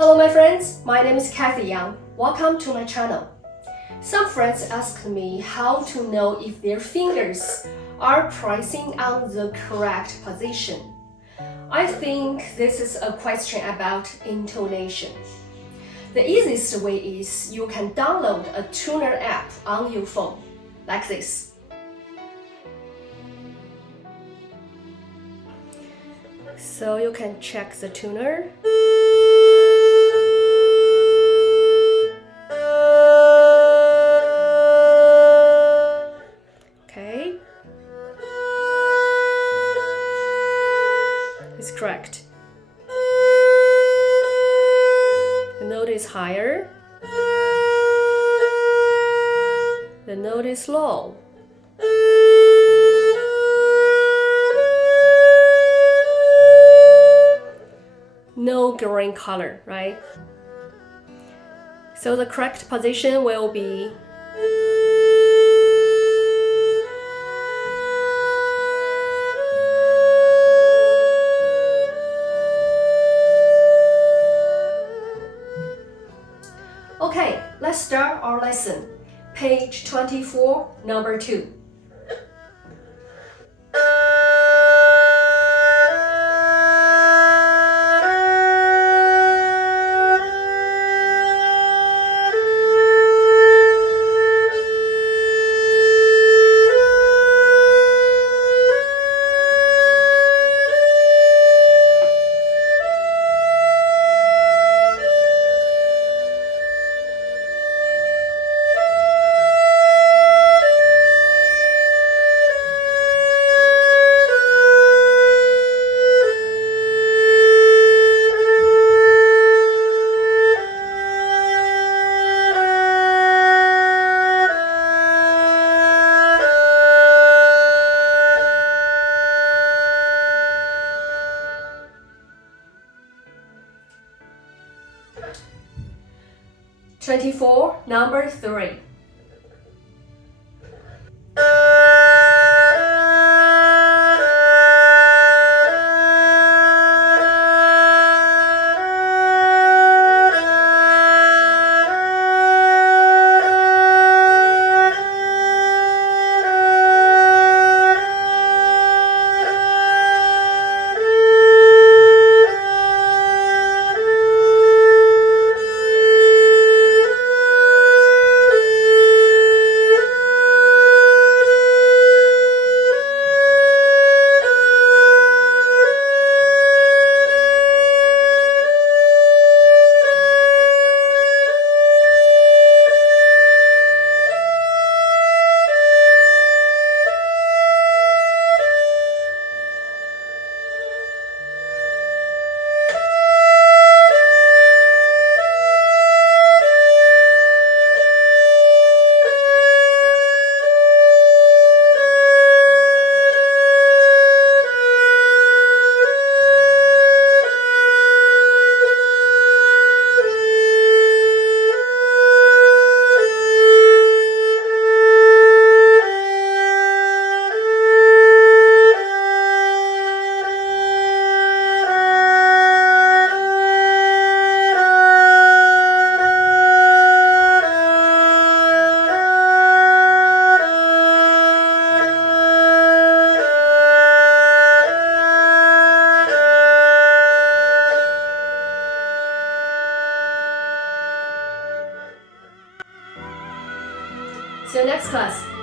Hello my friends, my name is Cathy Yang. Welcome to my channel. Some friends ask me how to know if their fingers are pressing on the correct position. I think this is a question about intonation. The easiest way is you can download a tuner app on your phone, like this. So you can check the tuner. Okay. It's correct. The note is higher. The note is low. No green color, right? So the correct position will be Okay, let's start our lesson. Page 24, number 2. Number 3. See you next class.